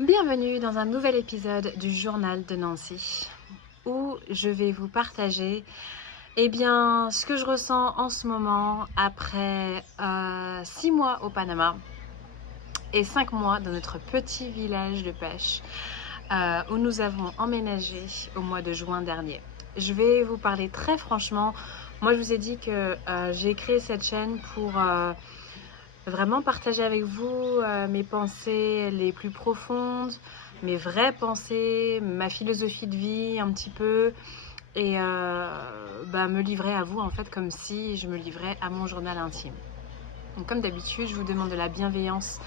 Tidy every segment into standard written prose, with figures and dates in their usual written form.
Bienvenue dans un nouvel épisode du journal de Nancy où je vais vous partager ce que je ressens en ce moment après 6 mois au Panama et 5 mois dans notre petit village de pêche où nous avons emménagé au mois de juin dernier. Je vais vous parler très franchement. Moi, je vous ai dit que j'ai créé cette chaîne pour vraiment partager avec vous mes pensées les plus profondes, mes vraies pensées, ma philosophie de vie un petit peu, et me livrer à vous en fait comme si je me livrais à mon journal intime. Donc comme d'habitude, je vous demande de la bienveillance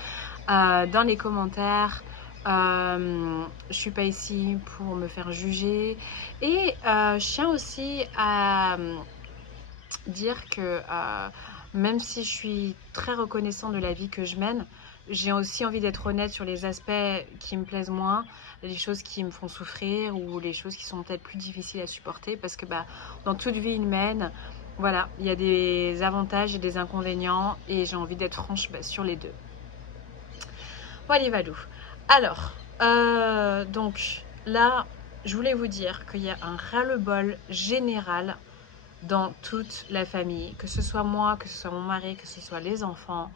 dans les commentaires. Je suis pas ici pour me faire juger et je tiens aussi à dire que même si je suis très reconnaissant de la vie que je mène, j'ai aussi envie d'être honnête sur les aspects qui me plaisent moins, les choses qui me font souffrir ou les choses qui sont peut-être plus difficiles à supporter parce que dans toute vie humaine, voilà, il y a des avantages et des inconvénients et j'ai envie d'être franche sur les deux. Voilà, Valou. Alors, donc là, je voulais vous dire qu'il y a un ras-le-bol général dans toute la famille, que ce soit moi, que ce soit mon mari, que ce soit les enfants.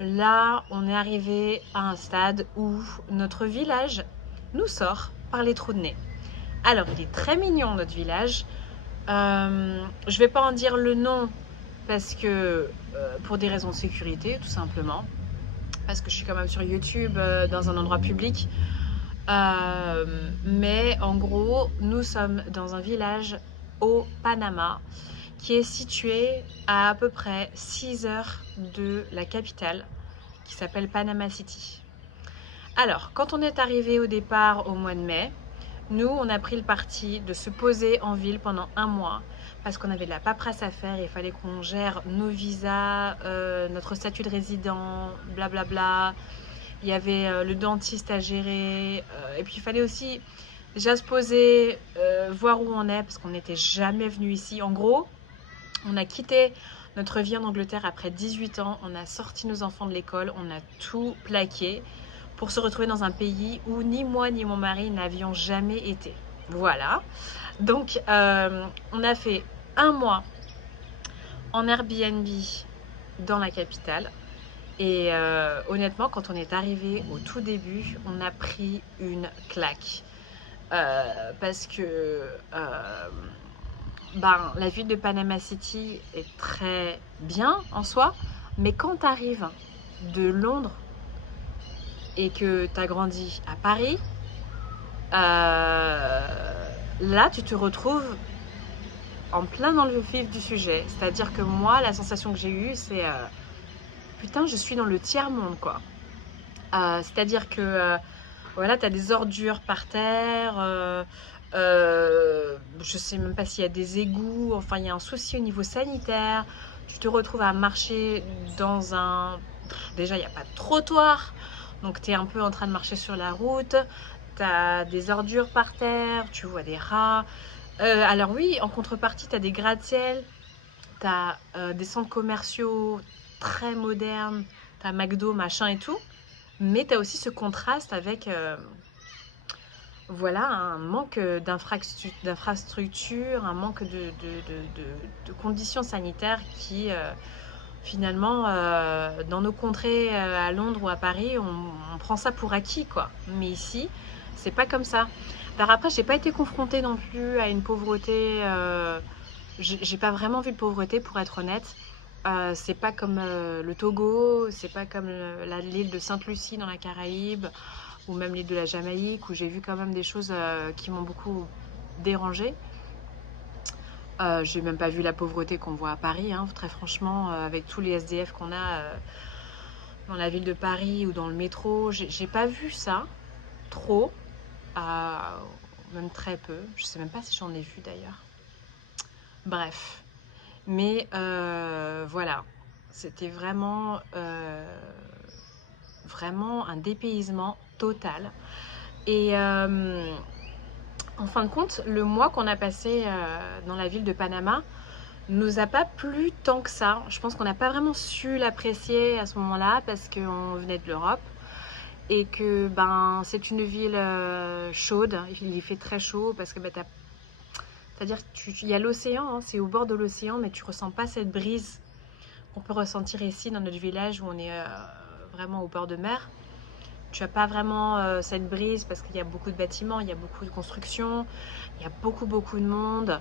Là, on est arrivé à un stade où notre village nous sort par les trous de nez. Alors, il est très mignon, notre village. Je vais pas en dire le nom parce que pour des raisons de sécurité, tout simplement. Parce que je suis quand même sur YouTube, dans un endroit public. Mais en gros, nous sommes dans un village au Panama qui est situé à peu près 6 heures de la capitale qui s'appelle Panama City. Alors, quand on est arrivé au départ au mois de mai, nous, on a pris le parti de se poser en ville pendant 1 mois parce qu'on avait de la paperasse à faire et il fallait qu'on gère nos visas, notre statut de résident, blablabla. Il y avait le dentiste à gérer et puis il fallait aussi déjà se poser, voir où on est parce qu'on n'était jamais venu ici. En gros, on a quitté notre vie en Angleterre après 18 ans, on a sorti nos enfants de l'école, on a tout plaqué pour se retrouver dans un pays où ni moi ni mon mari n'avions jamais été. Voilà. Donc, on a fait 1 mois en Airbnb dans la capitale. Et honnêtement, quand on est arrivé au tout début, on a pris une claque. Parce que la ville de Panama City est très bien en soi, mais quand tu arrives de Londres et que tu as grandi à Paris, là tu te retrouves en plein dans le vif du sujet. C'est-à-dire que moi, la sensation que j'ai eue, c'est putain, je suis dans le tiers-monde, quoi. C'est-à-dire que voilà, tu as des ordures par terre, je sais même pas s'il y a des égouts, enfin il y a un souci au niveau sanitaire. Tu te retrouves à marcher dans un... Déjà, il n'y a pas de trottoir, donc tu es un peu en train de marcher sur la route. Tu as des ordures par terre, tu vois des rats. Alors oui, en contrepartie, tu as des gratte-ciel, tu as des centres commerciaux très modernes, tu as McDo, machin et tout. Mais tu as aussi ce contraste avec voilà, un manque d'infrastructures, un manque de conditions sanitaires qui, finalement, dans nos contrées à Londres ou à Paris, on prend ça pour acquis, quoi. Mais ici, c'est pas comme ça. Alors après, j'ai pas été confrontée non plus à une pauvreté. J'ai pas vraiment vu de pauvreté, pour être honnête. C'est pas comme le Togo, c'est pas comme l'île de Sainte-Lucie dans la Caraïbe, ou même l'île de la Jamaïque, où j'ai vu quand même des choses qui m'ont beaucoup dérangée. J'ai même pas vu la pauvreté qu'on voit à Paris, hein, très franchement, avec tous les SDF qu'on a dans la ville de Paris ou dans le métro. J'ai pas vu ça, trop, même très peu. Je sais même pas si j'en ai vu d'ailleurs. Bref. Mais voilà, c'était vraiment, vraiment un dépaysement total. Et en fin de compte, le mois qu'on a passé dans la ville de Panama nous a pas plu tant que ça. Je pense qu'on n'a pas vraiment su l'apprécier à ce moment-là parce qu'on venait de l'Europe. et que ben, c'est une ville chaude, il y fait très chaud parce que ben, c'est-à-dire qu'il y a l'océan, hein, c'est au bord de l'océan, mais tu ressens pas cette brise qu'on peut ressentir ici dans notre village où on est vraiment au bord de mer. Tu n'as pas vraiment cette brise parce qu'il y a beaucoup de bâtiments, il y a beaucoup de constructions, il y a beaucoup de monde.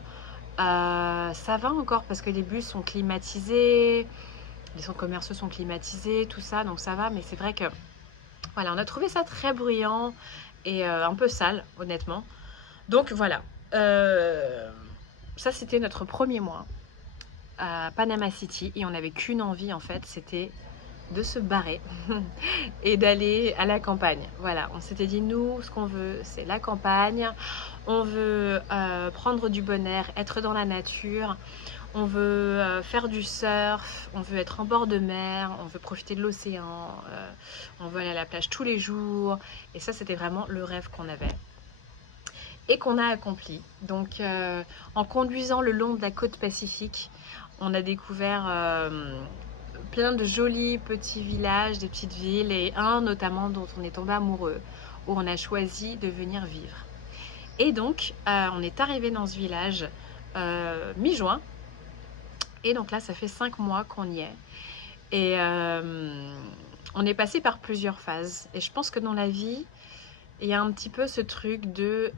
Ça va encore parce que les bus sont climatisés, les centres commerciaux sont climatisés, tout ça, donc ça va. Mais c'est vrai que voilà, on a trouvé ça très bruyant et un peu sale, honnêtement. Donc voilà, ça c'était notre premier mois à Panama City et on n'avait qu'une envie en fait, c'était de se barrer et d'aller à la campagne. Voilà, on s'était dit nous, ce qu'on veut, c'est la campagne. On veut prendre du bon air, être dans la nature. On veut faire du surf, on veut être en bord de mer, on veut profiter de l'océan, on veut aller à la plage tous les jours. Et ça, c'était vraiment le rêve qu'on avait et qu'on a accompli. Donc, en conduisant le long de la côte pacifique, on a découvert plein de jolis petits villages, des petites villes, et un notamment dont on est tombé amoureux, où on a choisi de venir vivre. Et donc, on est arrivé dans ce village mi-juin, et donc là, ça fait 5 mois qu'on y est. Et on est passé par plusieurs phases. Et je pense que dans la vie, il y a un petit peu ce truc de...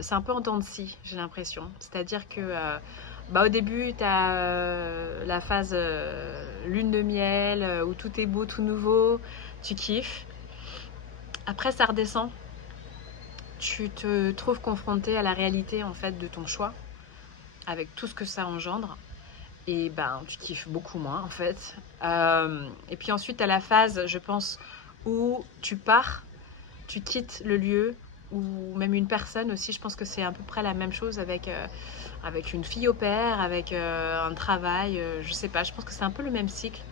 c'est un peu en dents de scie, j'ai l'impression. C'est-à-dire que bah, au début, tu as la phase lune de miel, où tout est beau, tout nouveau, tu kiffes. Après, ça redescend. Tu te trouves confronté à la réalité en fait de ton choix, avec tout ce que ça engendre. Et ben, tu kiffes beaucoup moins en fait. Et puis ensuite, tu as la phase, je pense, où tu pars, tu quittes le lieu, ou même une personne aussi. Je pense que c'est à peu près la même chose avec une fille au père, avec un travail, je sais pas, je pense que c'est un peu le même cycle.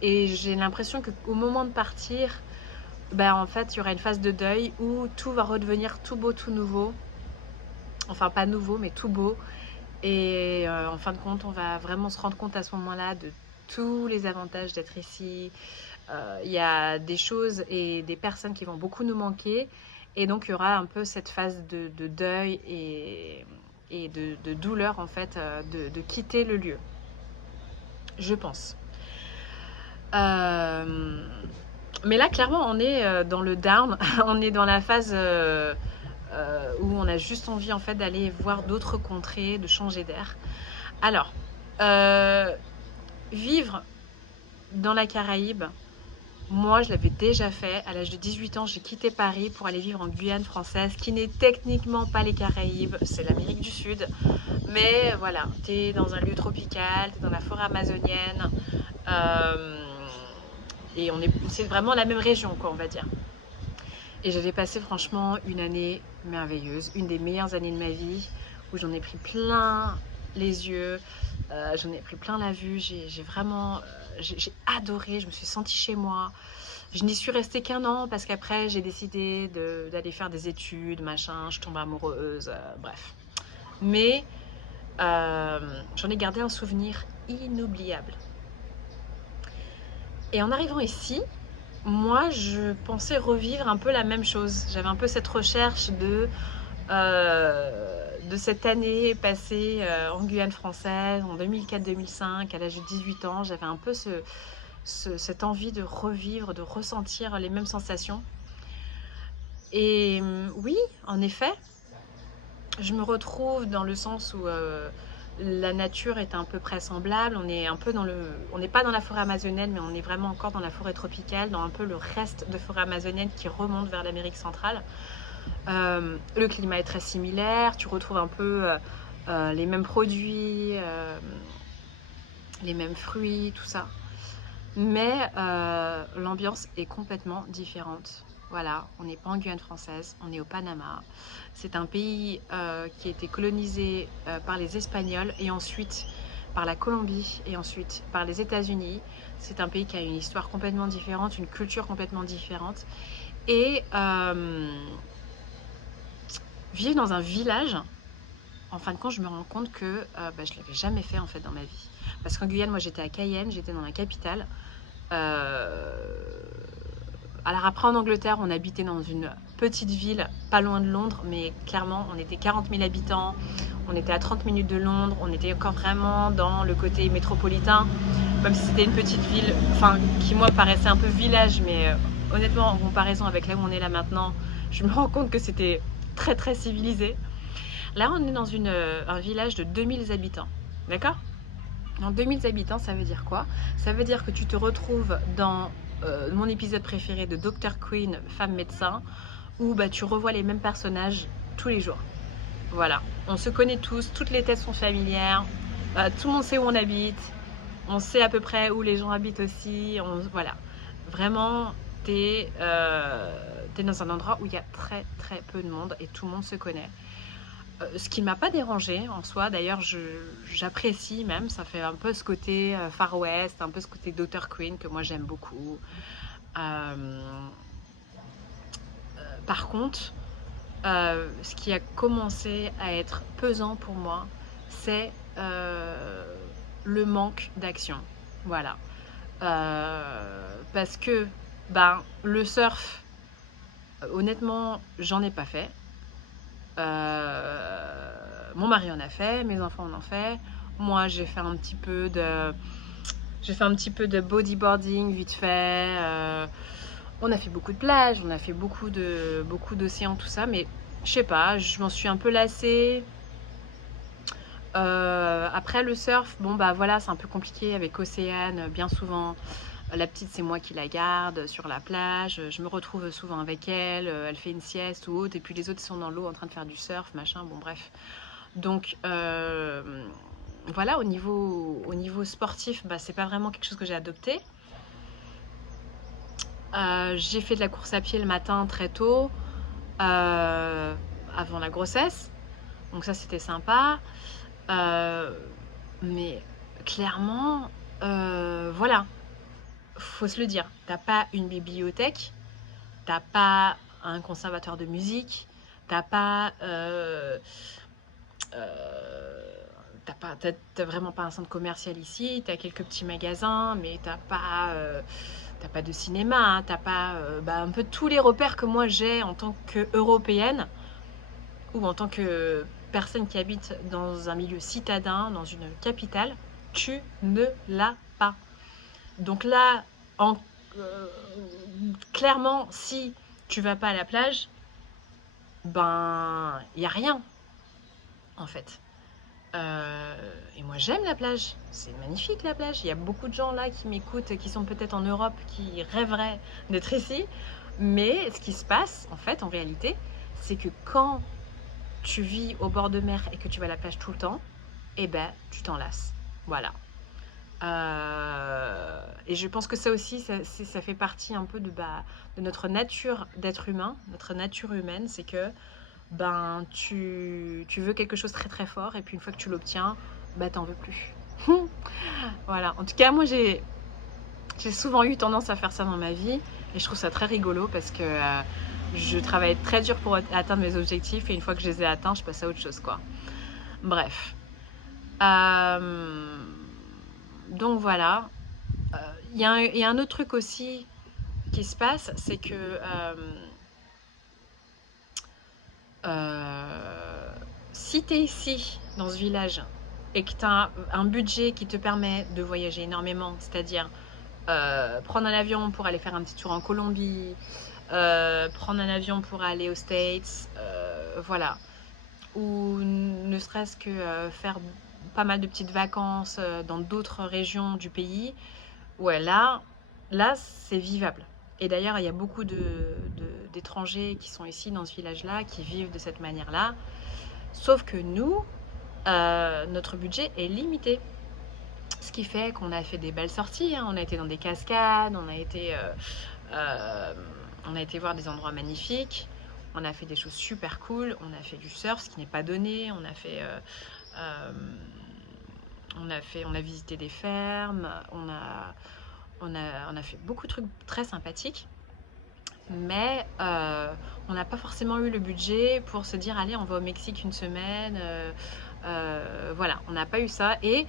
Et j'ai l'impression qu'au moment de partir, ben, en fait, il y aura une phase de deuil où tout va redevenir tout beau, tout nouveau. Enfin, pas nouveau, mais tout beau. Et en fin de compte, on va vraiment se rendre compte à ce moment-là de tous les avantages d'être ici. Il y a des choses et des personnes qui vont beaucoup nous manquer. Et donc, il y aura un peu cette phase de deuil et de douleur, en fait, de quitter le lieu. Je pense. Mais là, clairement, on est dans le down. On est dans la phase où on a juste envie, en fait, d'aller voir d'autres contrées, de changer d'air. Alors, vivre dans la Caraïbe, moi je l'avais déjà fait. À l'âge de 18 ans, j'ai quitté Paris pour aller vivre en Guyane française, qui n'est techniquement pas les Caraïbes, c'est l'Amérique du Sud. Mais voilà, t'es dans un lieu tropical, t'es dans la forêt amazonienne. Et c'est vraiment la même région, quoi, on va dire. Et j'avais passé franchement une année merveilleuse, une des meilleures années de ma vie, où j'en ai pris plein les yeux, j'en ai pris plein la vue, j'ai vraiment j'ai adoré, je me suis sentie chez moi. Je n'y suis restée qu'un an parce qu'après j'ai décidé d'aller faire des études, machin, je tombe amoureuse, bref. Mais j'en ai gardé un souvenir inoubliable. Et en arrivant ici, moi je pensais revivre un peu la même chose. J'avais un peu cette recherche de cette année passée en Guyane française en 2004-2005 à l'âge de 18 ans. J'avais un peu cette envie de revivre, de ressentir les mêmes sensations. Et oui, en effet, je me retrouve dans le sens où la nature est à peu près semblable. On est un peu on n'est pas dans la forêt amazonienne, mais on est vraiment encore dans la forêt tropicale, dans un peu le reste de forêt amazonienne qui remonte vers l'Amérique centrale. Le climat est très similaire, tu retrouves un peu les mêmes produits, les mêmes fruits, tout ça. Mais l'ambiance est complètement différente. Voilà, on n'est pas en Guyane française, on est au Panama. C'est un pays qui a été colonisé par les Espagnols et ensuite par la Colombie et ensuite par les États-Unis. C'est un pays qui a une histoire complètement différente, une culture complètement différente. Et vivre dans un village, en fin de compte, je me rends compte que je ne l'avais jamais fait en fait dans ma vie. Parce qu'en Guyane, moi j'étais à Cayenne, j'étais dans la capitale. Alors après en Angleterre, on habitait dans une petite ville pas loin de Londres, mais clairement on était 40 000 habitants, on était à 30 minutes de Londres, on était encore vraiment dans le côté métropolitain, même si c'était une petite ville, enfin qui moi paraissait un peu village, mais honnêtement en comparaison avec là où on est là maintenant, je me rends compte que c'était très très civilisé. Là on est dans un village de 2000 habitants, d'accord? En 2000 habitants, ça veut dire quoi? Ça veut dire que tu te retrouves dans mon épisode préféré de Dr. Queen, femme médecin, où bah, tu revois les mêmes personnages tous les jours. Voilà, on se connaît tous, toutes les têtes sont familières, tout le monde sait où on habite, on sait à peu près où les gens habitent aussi, voilà. Vraiment, t'es dans un endroit où il y a très très peu de monde et tout le monde se connaît. Ce qui ne m'a pas dérangé en soi, d'ailleurs j'apprécie même, ça fait un peu ce côté Far West, un peu ce côté Dr. Queen que moi j'aime beaucoup. Par contre, ce qui a commencé à être pesant pour moi, c'est le manque d'action. Voilà. Parce que ben, le surf, honnêtement, j'en ai pas fait. Mon mari en a fait, mes enfants en ont fait. Moi, j'ai fait un petit peu de bodyboarding vite fait. On a fait beaucoup de plages, on a fait beaucoup d'océans, tout ça, mais je sais pas, je m'en suis un peu lassée. Après le surf, bon bah voilà, c'est un peu compliqué avec Océane, bien souvent. La petite, c'est moi qui la garde sur la plage. Je me retrouve souvent avec elle. Elle fait une sieste ou autre. Et puis les autres sont dans l'eau en train de faire du surf, machin. Bon, bref. Donc, voilà, au niveau sportif, bah, c'est pas vraiment quelque chose que j'ai adopté. J'ai fait de la course à pied le matin très tôt, avant la grossesse. Donc ça, c'était sympa. Mais clairement, voilà. Faut se le dire, t'as pas une bibliothèque, t'as pas un conservateur de musique, t'as pas, t'as vraiment pas un centre commercial ici, t'as quelques petits magasins, mais t'as pas de cinéma, hein, t'as pas bah, un peu tous les repères que moi j'ai en tant qu'Européenne ou en tant que personne qui habite dans un milieu citadin, dans une capitale, tu ne l'as pas. Donc là, euh, clairement, si tu vas pas à la plage, ben, il n'y a rien, en fait. Et moi, j'aime la plage. C'est magnifique, la plage. Il y a beaucoup de gens là qui m'écoutent, qui sont peut-être en Europe, qui rêveraient d'être ici. Mais ce qui se passe, en fait, en réalité, c'est que quand tu vis au bord de mer et que tu vas à la plage tout le temps, eh ben, tu t'en lasses. Voilà. Et je pense que ça aussi, ça fait partie un peu de notre nature d'être humain, notre nature humaine, c'est que ben, tu veux quelque chose très très fort et puis une fois que tu l'obtiens, ben, t'en veux plus. Voilà, en tout cas, moi j'ai souvent eu tendance à faire ça dans ma vie et je trouve ça très rigolo parce que je travaille très dur pour atteindre mes objectifs et une fois que je les ai atteints, je passe à autre chose, quoi. Bref. Donc voilà. Il y a un autre truc aussi qui se passe, c'est que si tu es ici, dans ce village, et que tu as un budget qui te permet de voyager énormément, c'est-à-dire prendre un avion pour aller faire un petit tour en Colombie, prendre un avion pour aller aux States, voilà, ou ne serait-ce que faire pas mal de petites vacances dans d'autres régions du pays, ouais, là c'est vivable. Et d'ailleurs, il y a beaucoup d'étrangers qui sont ici dans ce village-là, qui vivent de cette manière-là. Sauf que nous, notre budget est limité. Ce qui fait qu'on a fait des belles sorties, hein. On a été dans des cascades, on a été voir des endroits magnifiques, on a fait des choses super cool, on a fait du surf, ce qui n'est pas donné, on a visité des fermes, on a fait beaucoup de trucs très sympathiques, mais on n'a pas forcément eu le budget pour se dire allez, on va au Mexique une semaine, voilà, on n'a pas eu ça. Et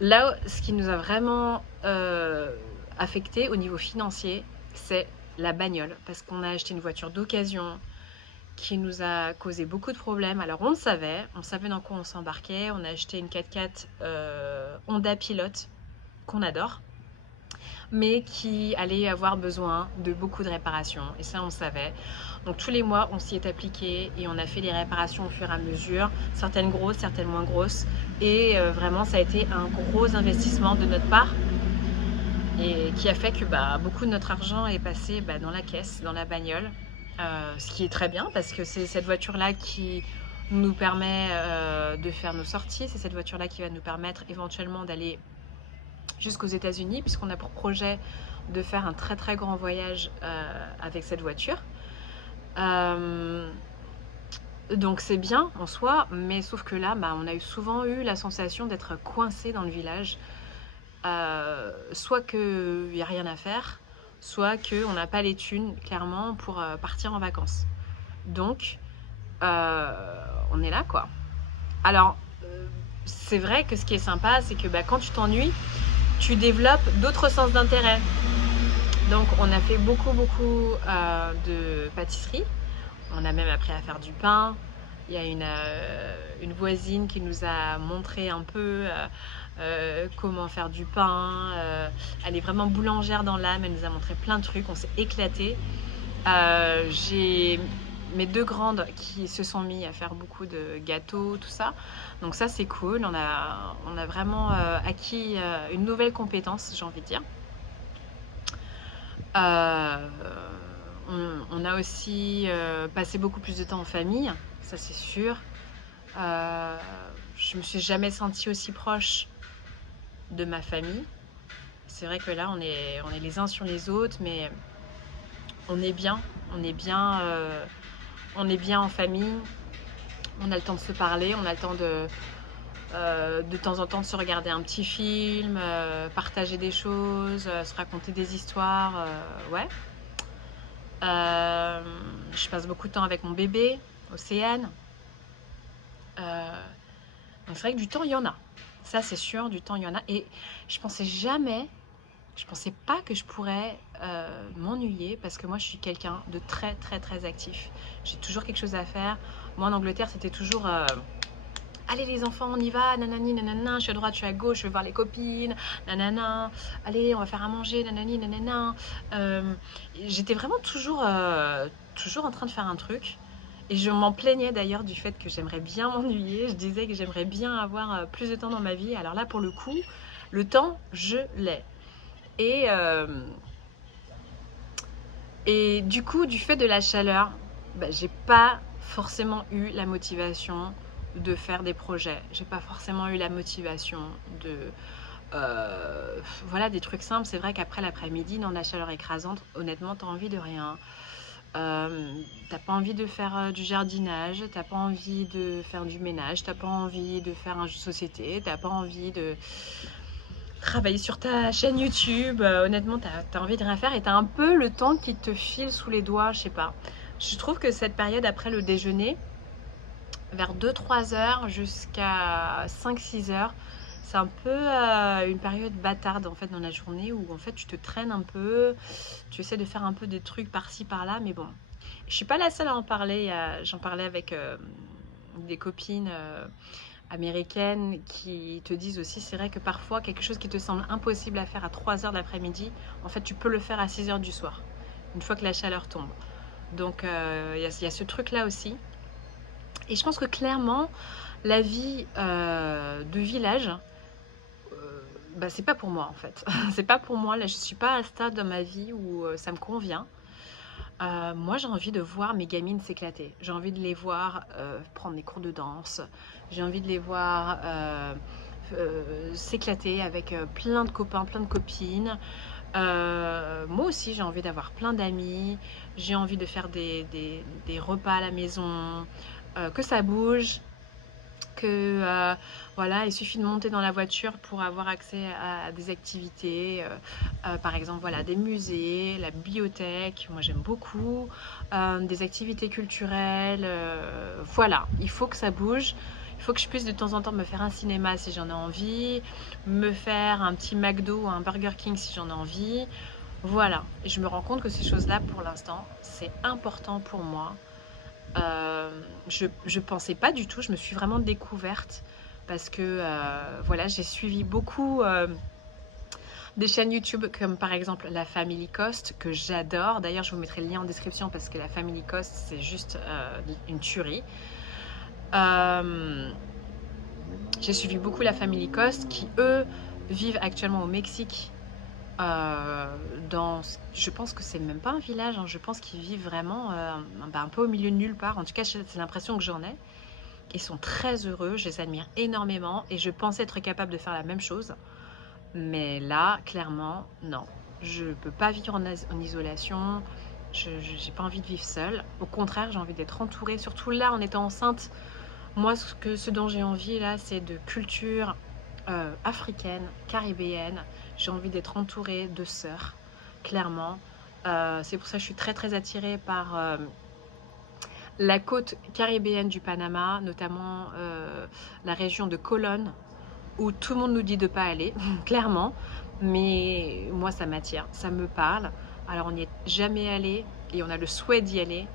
là, ce qui nous a vraiment affecté au niveau financier, c'est la bagnole, parce qu'on a acheté une voiture d'occasion qui nous a causé beaucoup de problèmes. Alors on savait dans quoi on s'embarquait. On a acheté une 4x4 Honda Pilot qu'on adore, mais qui allait avoir besoin de beaucoup de réparations, et ça on savait. Donc tous les mois on s'y est appliqué et on a fait les réparations au fur et à mesure, certaines grosses, certaines moins grosses, et vraiment ça a été un gros investissement de notre part, et qui a fait que beaucoup de notre argent est passé dans la caisse, dans la bagnole, ce qui est très bien parce que c'est cette voiture là qui nous permet de faire nos sorties, c'est cette voiture là qui va nous permettre éventuellement d'aller jusqu'aux États-Unis, puisqu'on a pour projet de faire un très très grand voyage avec cette voiture. Donc c'est bien en soi, mais sauf que là, on a souvent eu la sensation d'être coincé dans le village. Soit qu'il n'y a rien à faire, soit qu'on n'a pas les thunes, clairement, pour partir en vacances. Donc, on est là, quoi. Alors, c'est vrai que ce qui est sympa, c'est que quand tu t'ennuies, tu développes d'autres sens d'intérêt. Donc on a fait beaucoup de pâtisserie. On a même appris à faire du pain. Il y a une voisine qui nous a montré un peu comment faire du pain. Elle est vraiment boulangère dans l'âme. Elle nous a montré plein de trucs. On s'est éclaté. J'ai mes deux grandes qui se sont mis à faire beaucoup de gâteaux, tout ça. Donc ça c'est cool, on a vraiment acquis une nouvelle compétence, j'ai envie de dire. On a aussi passé beaucoup plus de temps en famille, ça c'est sûr. Je me suis jamais sentie aussi proche de ma famille. C'est vrai que là on est les uns sur les autres, mais on est bien en famille. On a le temps de se parler, on a le temps de temps en temps de se regarder un petit film, partager des choses, se raconter des histoires, ouais. Je passe beaucoup de temps avec mon bébé, Océane. Donc c'est vrai que du temps, il y en a. Ça, c'est sûr, du temps, il y en a. Et je pensais pas que je pourrais m'ennuyer, parce que moi, je suis quelqu'un de très, très, très actif. J'ai toujours quelque chose à faire. Moi, en Angleterre, c'était toujours... allez les enfants, on y va, nanani, nanana, je suis à droite, je suis à gauche, je vais voir les copines, nanana, allez, on va faire à manger, nanani, nanana. J'étais vraiment toujours en train de faire un truc. Et je m'en plaignais d'ailleurs du fait que j'aimerais bien m'ennuyer. Je disais que j'aimerais bien avoir plus de temps dans ma vie. Alors là, pour le coup, le temps, je l'ai. Et du coup, du fait de la chaleur, j'ai pas forcément eu la motivation de faire des projets. J'ai pas forcément eu la motivation de... voilà, des trucs simples. C'est vrai qu'après l'après-midi, dans la chaleur écrasante, honnêtement, t'as envie de rien. T'as pas envie de faire du jardinage, t'as pas envie de faire du ménage, t'as pas envie de faire un jeu de société, t'as pas envie de travailler sur ta chaîne YouTube. Honnêtement, t'as envie de rien faire et t'as un peu le temps qui te file sous les doigts, je sais pas. Je trouve que cette période après le déjeuner, vers 2-3 heures jusqu'à 5-6 heures, c'est un peu une période bâtarde en fait dans la journée, où en fait tu te traînes un peu, tu essaies de faire un peu des trucs par-ci par-là, mais bon, je suis pas la seule à en parler. J'en parlais avec des copines américaines qui te disent aussi, c'est vrai que parfois quelque chose qui te semble impossible à faire à 3 heures de l'après-midi, en fait tu peux le faire à 6 heures du soir, une fois que la chaleur tombe. Donc il y a ce truc là aussi. Et je pense que clairement la vie de village, c'est pas pour moi en fait. C'est pas pour moi. Là, je suis pas à un stade dans ma vie où ça me convient. Moi, j'ai envie de voir mes gamines s'éclater. J'ai envie de les voir prendre des cours de danse. J'ai envie de les voir s'éclater avec plein de copains, plein de copines. Moi aussi, j'ai envie d'avoir plein d'amis. J'ai envie de faire des repas à la maison, que ça bouge, que voilà, il suffit de monter dans la voiture pour avoir accès à des activités, par exemple voilà, des musées, la bibliothèque, moi j'aime beaucoup, des activités culturelles, voilà, il faut que ça bouge. Il faut que je puisse de temps en temps me faire un cinéma si j'en ai envie, me faire un petit McDo ou un Burger King si j'en ai envie. Voilà, et je me rends compte que ces choses-là, pour l'instant, c'est important pour moi. Je pensais pas du tout, je me suis vraiment découverte parce que voilà, j'ai suivi beaucoup des chaînes YouTube comme par exemple la Family Cost que j'adore. D'ailleurs, je vous mettrai le lien en description parce que la Family Cost, c'est juste une tuerie. J'ai suivi beaucoup la Family Cost qui, eux, vivent actuellement au Mexique. Je pense que c'est même pas un village, hein, je pense qu'ils vivent vraiment un peu au milieu de nulle part. En tout cas, c'est l'impression que j'en ai. Ils sont très heureux, je les admire énormément et je pensais être capable de faire la même chose. Mais là, clairement, non. Je ne peux pas vivre en isolation. Je n'ai pas envie de vivre seule. Au contraire, j'ai envie d'être entourée. Surtout là, en étant enceinte, moi, ce dont j'ai envie, là, c'est de culture africaine, caribéenne. J'ai envie d'être entourée de sœurs, clairement. C'est pour ça que je suis très, très attirée par la côte caribéenne du Panama, notamment la région de Colón, où tout le monde nous dit de ne pas aller, clairement. Mais moi, ça m'attire, ça me parle. Alors, on n'y est jamais allé et on a le souhait d'y aller.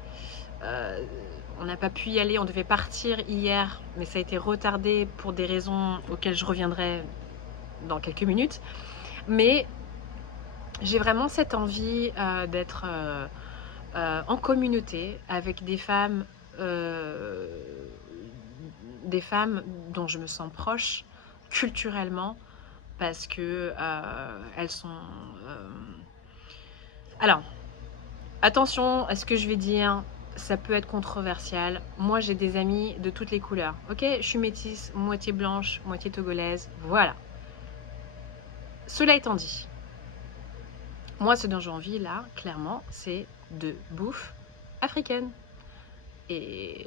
On n'a pas pu y aller, on devait partir hier, mais ça a été retardé pour des raisons auxquelles je reviendrai dans quelques minutes. Mais j'ai vraiment cette envie d'être en communauté avec des femmes dont je me sens proche culturellement parce que elles sont... Alors, attention à ce que je vais dire, ça peut être controversial. Moi, j'ai des amis de toutes les couleurs. Ok, je suis métisse, moitié blanche, moitié togolaise, voilà. Cela étant dit, moi, ce dont j'ai envie, là, clairement, c'est de bouffe africaine. Et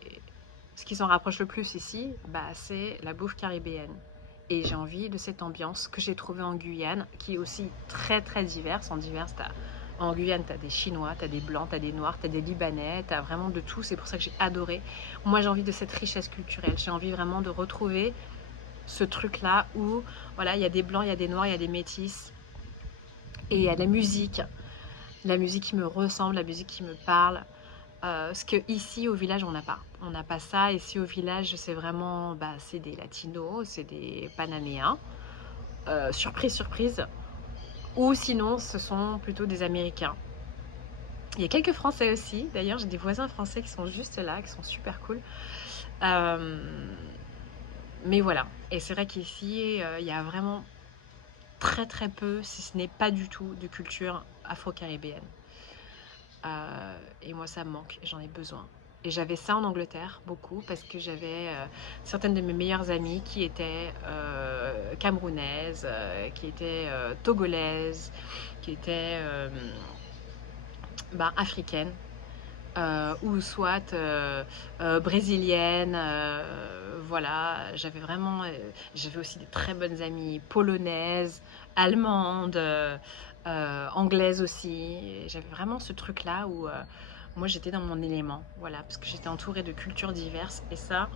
ce qui s'en rapproche le plus ici, bah, c'est la bouffe caribéenne. Et j'ai envie de cette ambiance que j'ai trouvée en Guyane, qui est aussi très très diverse. En Guyane, tu as des Chinois, tu as des Blancs, tu as des Noirs, tu as des Libanais, tu as vraiment de tout. C'est pour ça que j'ai adoré. Moi, j'ai envie de cette richesse culturelle. J'ai envie vraiment de retrouver ce truc-là où voilà, il y a des Blancs, il y a des Noirs, il y a des Métis. Et il y a la musique qui me ressemble, la musique qui me parle. Ce que ici au village on n'a pas. On n'a pas ça. Ici au village c'est vraiment, c'est des latinos, c'est des panaméens. Surprise, surprise. Ou sinon ce sont plutôt des américains. Il y a quelques français aussi. D'ailleurs j'ai des voisins français qui sont juste là, qui sont super cool. Mais voilà. Et c'est vrai qu'ici il y a vraiment très très peu, si ce n'est pas du tout, de culture afro-caribéenne. Et moi ça me manque, j'en ai besoin. Et j'avais ça en Angleterre beaucoup parce que j'avais certaines de mes meilleures amies qui étaient camerounaises, qui étaient togolaises, qui étaient africaines, ou soit brésiliennes. Voilà, j'avais aussi des très bonnes amies polonaises, allemandes, anglaises aussi. J'avais vraiment ce truc-là où moi j'étais dans mon élément, voilà, parce que j'étais entourée de cultures diverses. Et ça,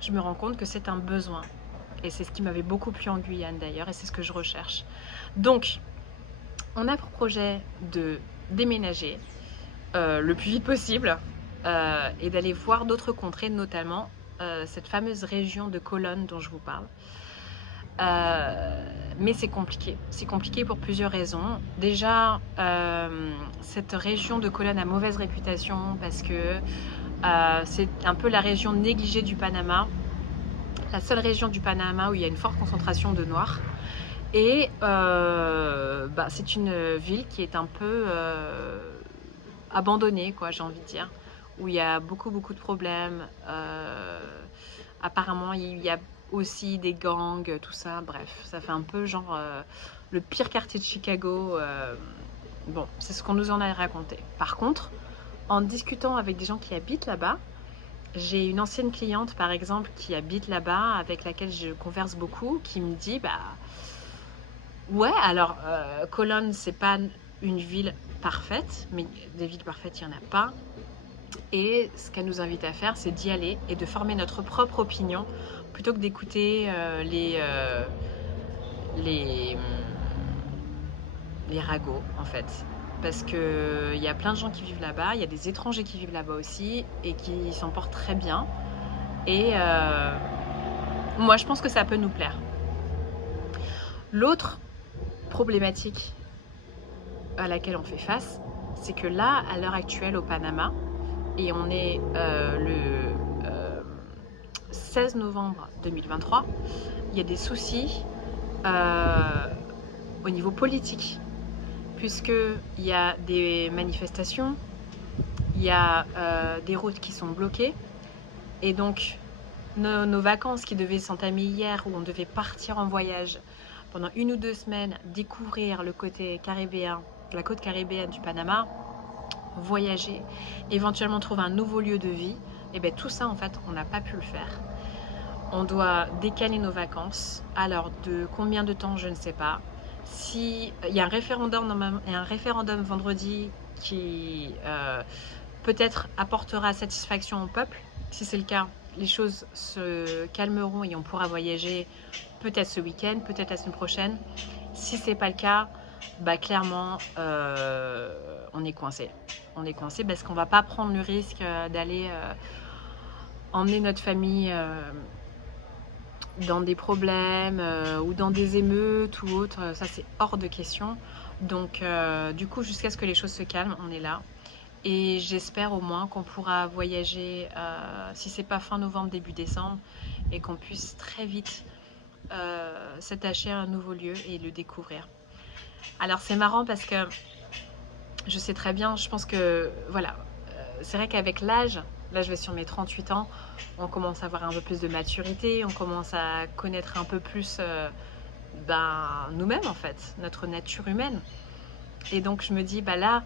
je me rends compte que c'est un besoin. Et c'est ce qui m'avait beaucoup plu en Guyane d'ailleurs, et c'est ce que je recherche. Donc, on a pour projet de déménager le plus vite possible et d'aller voir d'autres contrées, notamment cette fameuse région de Colón dont je vous parle. Mais c'est compliqué pour plusieurs raisons. Déjà, cette région de Colón a mauvaise réputation parce que c'est un peu la région négligée du Panama, la seule région du Panama où il y a une forte concentration de Noirs. Et c'est une ville qui est un peu abandonnée, quoi, j'ai envie de dire, où il y a beaucoup de problèmes. Apparemment, il y a aussi des gangs, tout ça. Bref, ça fait un peu genre le pire quartier de Chicago. Bon, c'est ce qu'on nous en a raconté. Par contre, en discutant avec des gens qui habitent là-bas, j'ai une ancienne cliente, par exemple, qui habite là-bas, avec laquelle je converse beaucoup, qui me dit, ouais, alors, Colón, c'est pas une ville parfaite, mais des villes parfaites, il n'y en a pas. Et ce qu'elle nous invite à faire, c'est d'y aller et de former notre propre opinion, plutôt que d'écouter les ragots, en fait. parce qu'il y a plein de gens qui vivent là-bas, il y a des étrangers qui vivent là-bas aussi et qui s'en portent très bien. Et moi, je pense que ça peut nous plaire. L'autre problématique à laquelle on fait face, c'est que là, à l'heure actuelle au Panama, et on est le 16 novembre 2023, il y a des soucis au niveau politique, puisqu'il y a des manifestations, il y a des routes qui sont bloquées, et donc nos vacances qui devaient s'entamer hier, où on devait partir en voyage pendant 1 ou 2 semaines, découvrir le côté caribéen, la côte caribéenne du Panama, voyager, éventuellement trouver un nouveau lieu de vie, et bien tout ça en fait on n'a pas pu le faire. On doit décaler nos vacances. Alors de combien de temps, je ne sais pas. Si il y a un référendum vendredi qui peut-être apportera satisfaction au peuple. Si c'est le cas, les choses se calmeront et on pourra voyager peut-être ce week-end, peut-être la semaine prochaine. Si c'est pas le cas, bah clairement on est coincé. On est coincé parce qu'on va pas prendre le risque d'aller emmener notre famille dans des problèmes ou dans des émeutes ou autre, ça c'est hors de question. Donc du coup, jusqu'à ce que les choses se calment, on est là. Et j'espère au moins qu'on pourra voyager, si c'est pas fin novembre, début décembre, et qu'on puisse très vite s'attacher à un nouveau lieu et le découvrir. Alors c'est marrant parce que je sais très bien, je pense que voilà, c'est vrai qu'avec l'âge, là je vais sur mes 38 ans, on commence à avoir un peu plus de maturité, on commence à connaître un peu plus nous-mêmes en fait, notre nature humaine. Et donc je me dis, bah là,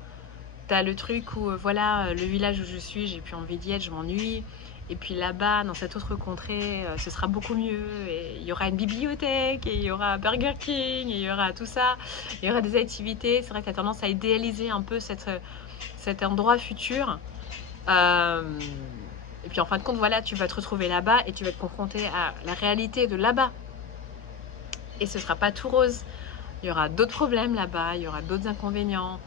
t'as le truc où voilà, le village où je suis, j'ai plus envie d'y être, je m'ennuie. Et puis là-bas, dans cette autre contrée, ce sera beaucoup mieux. Et il y aura une bibliothèque, et il y aura Burger King, et il y aura tout ça. Il y aura des activités. C'est vrai que tu as tendance à idéaliser un peu cet endroit futur. Et puis en fin de compte, voilà, tu vas te retrouver là-bas et tu vas te confronter à la réalité de là-bas. Et ce sera pas tout rose. Il y aura d'autres problèmes là-bas, il y aura d'autres inconvénients.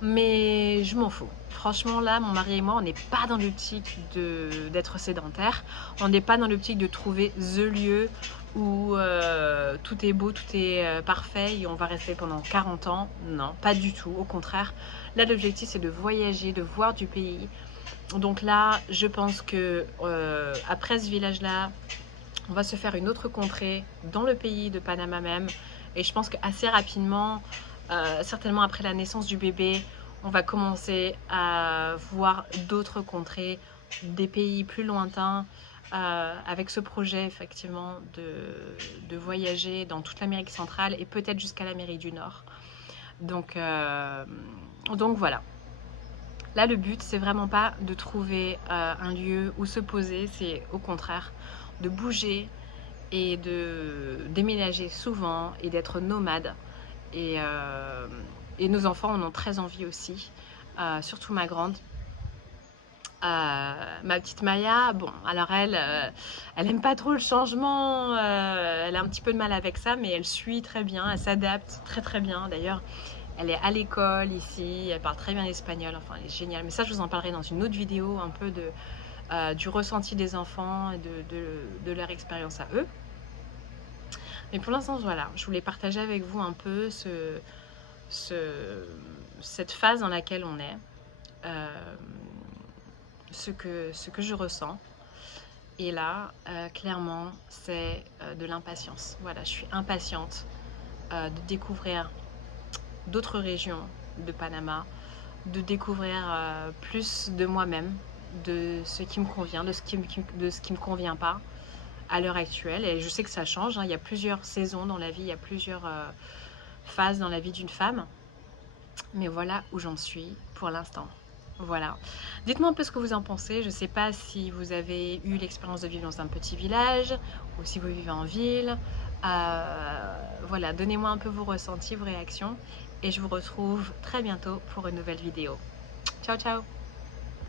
Mais je m'en fous. Franchement, là, mon mari et moi, on n'est pas dans l'optique d'être sédentaire. On n'est pas dans l'optique de trouver the lieu où tout est beau, tout est parfait et on va rester pendant 40 ans. Non, pas du tout. Au contraire, là, l'objectif, c'est de voyager, de voir du pays. Donc là, je pense que après ce village-là, on va se faire une autre contrée dans le pays de Panama même. Et je pense qu'assez rapidement, certainement après la naissance du bébé, on va commencer à voir d'autres contrées, des pays plus lointains, avec ce projet effectivement de voyager dans toute l'Amérique centrale et peut-être jusqu'à l'Amérique du Nord. Donc voilà. Là, le but, c'est vraiment pas de trouver un lieu où se poser, c'est au contraire de bouger et de déménager souvent et d'être nomade. Et nos enfants en ont très envie aussi, surtout ma grande. Ma petite Maya, bon, alors elle aime pas trop le changement, elle a un petit peu de mal avec ça, mais elle suit très bien, elle s'adapte très très bien. D'ailleurs, elle est à l'école ici, elle parle très bien l'espagnol, enfin elle est géniale. Mais ça, je vous en parlerai dans une autre vidéo, un peu du ressenti des enfants et de leur expérience à eux. Mais pour l'instant, voilà, je voulais partager avec vous un peu cette phase dans laquelle on est, ce que je ressens. Et là, clairement, c'est de l'impatience. Voilà, je suis impatiente de découvrir d'autres régions de Panama, de découvrir plus de moi-même, de ce qui me convient, de ce qui me convient pas à l'heure actuelle. Et je sais que ça change, hein. Il y a plusieurs saisons dans la vie, il y a plusieurs phases dans la vie d'une femme. Mais voilà où j'en suis pour l'instant. Voilà. Dites-moi un peu ce que vous en pensez. Je ne sais pas si vous avez eu l'expérience de vivre dans un petit village ou si vous vivez en ville. Voilà, donnez-moi un peu vos ressentis, vos réactions. Et je vous retrouve très bientôt pour une nouvelle vidéo. Ciao, ciao!